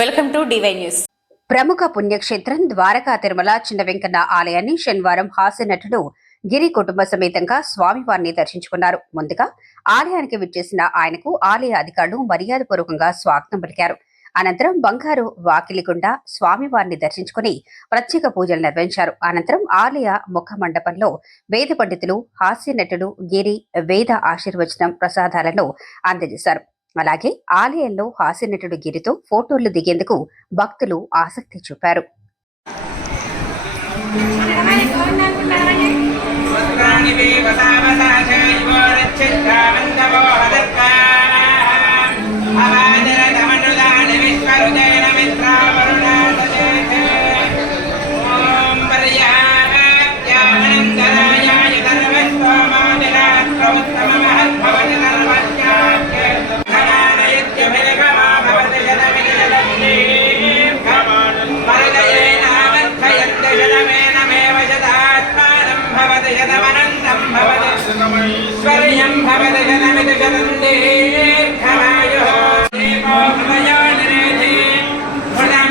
Welcome to DY news. ప్రముఖ పుణ్యక్షేత్రం ద్వారకా తిరుమల చిన్న వెంకన్న ఆలయాన్ని శనివారం హాస్య నటుడు గిరి కుటుంబ సమేతంగా స్వామివారిని దర్శించుకున్నారు. ముందుగా ఆలయానికి విచ్చేసిన ఆయనకు ఆలయ అధికారులు మర్యాదపూర్వకంగా స్వాగతం పలికారు. అనంతరం బంగారు వాకిలిగుండా స్వామివారిని దర్శించుకుని ప్రత్యేక పూజలు నిర్వహించారు. అనంతరం ఆలయ ముఖ మండపంలో వేద పండితులు హాస్య నటుడు గిరి వేద ఆశీర్వచనం ప్రసాదాలను అందజేశారు. అలాగే ఆలయంలో హాస్యనటుడు గిరితో ఫోటోలు దిగేందుకు భక్తులు ఆసక్తి చూపారు. శతాత్మానం భవతి శతమనంతం భవతి ఈశ్వర్యం భవతి శతమితి శతం దీర్ఘమాయుః దేవో హృదయానిరేధి హృదం